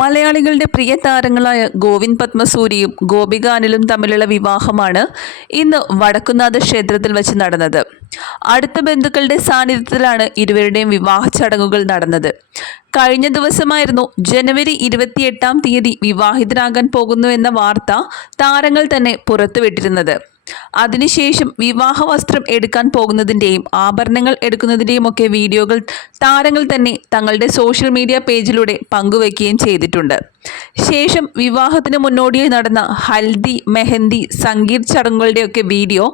മലയാളികളുടെ പ്രിയ താരങ്ങളായ ഗോവിന്ദ് പത്മസൂരിയും ഗോപിക അനിലും തമ്മിലുള്ള വിവാഹമാണ് ഇന്ന് വടക്കുന്നാഥ ക്ഷേത്രത്തിൽ വെച്ച് നടന്നത്. അടുത്ത ബന്ധുക്കളുടെ സാന്നിധ്യത്തിലാണ് ഇരുവരുടെയും വിവാഹ ചടങ്ങുകൾ നടന്നത്. കഴിഞ്ഞ ദിവസമായിരുന്നു ജനുവരി ഇരുപത്തിയെട്ടാം തീയതി വിവാഹിതരാകാൻ പോകുന്നു എന്ന വാർത്ത താരങ്ങൾ തന്നെ പുറത്തുവിട്ടിരുന്നത്. അതിനുശേഷം വിവാഹ വസ്ത്രം എടുക്കാൻ പോകുന്നതിന്റെയും ആഭരണങ്ങൾ എടുക്കുന്നതിന്റെയും ഒക്കെ വീഡിയോകൾ താരങ്ങൾ തന്നെ തങ്ങളുടെ സോഷ്യൽ മീഡിയ പേജിലൂടെ പങ്കുവയ്ക്കുകയും ചെയ്തിട്ടുണ്ട്. ശേഷം വിവാഹത്തിന് മുന്നോടിയായി നടന്ന ഹൽദി മെഹന്തി സംഗീത് ചടങ്ങുകളുടെയൊക്കെ വീഡിയോ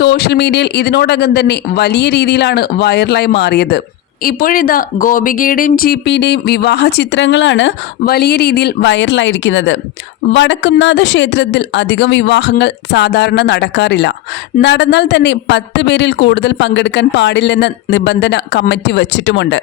സോഷ്യൽ മീഡിയയിൽ ഇതിനോടകം തന്നെ വലിയ രീതിയിലാണ് വൈറലായി മാറിയത്. ഇപ്പോഴിതാ ഗോപികയുടെയും ജി പിയുടെയും വിവാഹ ചിത്രങ്ങളാണ് വലിയ രീതിയിൽ വൈറലായിരിക്കുന്നത്. വടക്കുംനാഥ ക്ഷേത്രത്തിൽ അധികം വിവാഹങ്ങൾ സാധാരണ നടക്കാറില്ല. നടന്നാൽ തന്നെ പത്ത് പേരിൽ കൂടുതൽ പങ്കെടുക്കാൻ പാടില്ലെന്ന നിബന്ധന കമ്മിറ്റി വച്ചിട്ടുമുണ്ട്.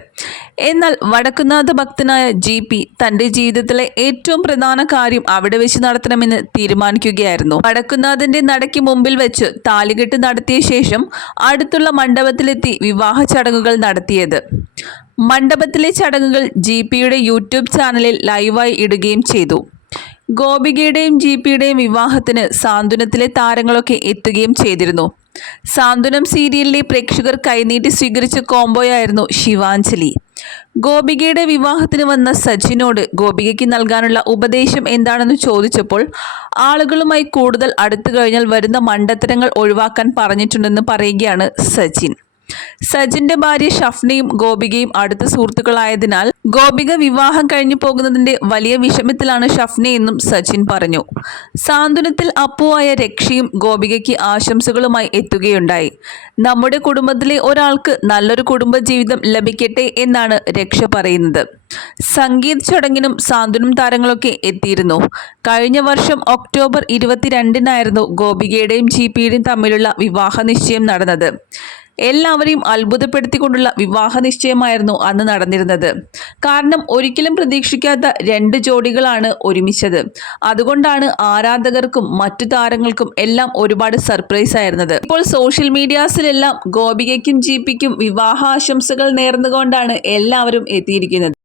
എന്നാൽ വടക്കുംനാഥ ഭക്തനായ ജി പി തന്റെ ജീവിതത്തിലെ ഏറ്റവും പ്രധാന കാര്യം അവിടെ വെച്ച് നടത്തണമെന്ന് തീരുമാനിക്കുകയായിരുന്നു. വടക്കുംനാഥന്റെ നടയ്ക്ക് മുമ്പിൽ വെച്ച് താലികെട്ട് നടത്തിയ ശേഷം അടുത്തുള്ള മണ്ഡപത്തിലെത്തി വിവാഹ ചടങ്ങുകൾ നടത്തിയത്. മണ്ഡപത്തിലെ ചടങ്ങുകൾ ജി പിയുടെ യൂട്യൂബ് ചാനലിൽ ലൈവായി ഇടുകയും ചെയ്തു. ഗോപികയുടെയും ജി പിയുടെയും വിവാഹത്തിന് സാന്ത്വനത്തിലെ താരങ്ങളൊക്കെ എത്തുകയും ചെയ്തിരുന്നു. സാന്ത്വനം സീരിയലിലെ പ്രേക്ഷകർ കൈനീട്ടി സ്വീകരിച്ച കോംബോയായിരുന്നു ശിവാഞ്ജലി. ഗോപികയുടെ വിവാഹത്തിന് വന്ന സജിനോട് ഗോപികയ്ക്ക് നൽകാനുള്ള ഉപദേശം എന്താണെന്ന് ചോദിച്ചപ്പോൾ ആളുകളുമായി കൂടുതൽ അടുത്തു കഴിഞ്ഞാൽ വരുന്ന മണ്ടത്തരങ്ങൾ ഒഴിവാക്കാൻ പറഞ്ഞിട്ടുണ്ടെന്ന് പറയുകയാണ് സച്ചിൻ സജിന്റെ ഭാര്യ ഷഫ്നയും ഗോപികയും അടുത്ത സുഹൃത്തുക്കളായതിനാൽ ഗോപിക വിവാഹം കഴിഞ്ഞു പോകുന്നതിന്റെ വലിയ വിഷമത്തിലാണ് ഷഫ്നയെന്നും സച്ചിൻ പറഞ്ഞു. സാന്ത്വനത്തിൽ അപ്പുവായ രക്ഷയും ഗോപികയ്ക്ക് ആശംസകളുമായി എത്തുകയുണ്ടായി. നമ്മുടെ കുടുംബത്തിലെ ഒരാൾക്ക് നല്ലൊരു കുടുംബജീവിതം ലഭിക്കട്ടെ എന്നാണ് രക്ഷ പറയുന്നത്. സംഗീത് ചടങ്ങിനും സാന്ത്വനം താരങ്ങളൊക്കെ എത്തിയിരുന്നു. കഴിഞ്ഞ വർഷം ഒക്ടോബർ ഇരുപത്തിരണ്ടിനായിരുന്നു ഗോപികയുടെയും ജി തമ്മിലുള്ള വിവാഹ നിശ്ചയം നടന്നത്. എല്ലാവരെയും അത്ഭുതപ്പെടുത്തിക്കൊണ്ടുള്ള വിവാഹ നിശ്ചയമായിരുന്നു അന്ന് നടന്നിരുന്നത്. കാരണം ഒരിക്കലും പ്രതീക്ഷിക്കാത്ത രണ്ട് ജോഡികളാണ് ഒരുമിച്ചത്. അതുകൊണ്ടാണ് ആരാധകർക്കും മറ്റു താരങ്ങൾക്കും എല്ലാം ഒരുപാട് സർപ്രൈസ് ആയിരുന്നത്. ഇപ്പോൾ സോഷ്യൽ മീഡിയാസിലെല്ലാം ഗോപികയ്ക്കും ജി പിക്കും വിവാഹ ആശംസകൾ നേർന്നുകൊണ്ടാണ് എല്ലാവരും എത്തിയിരിക്കുന്നത്.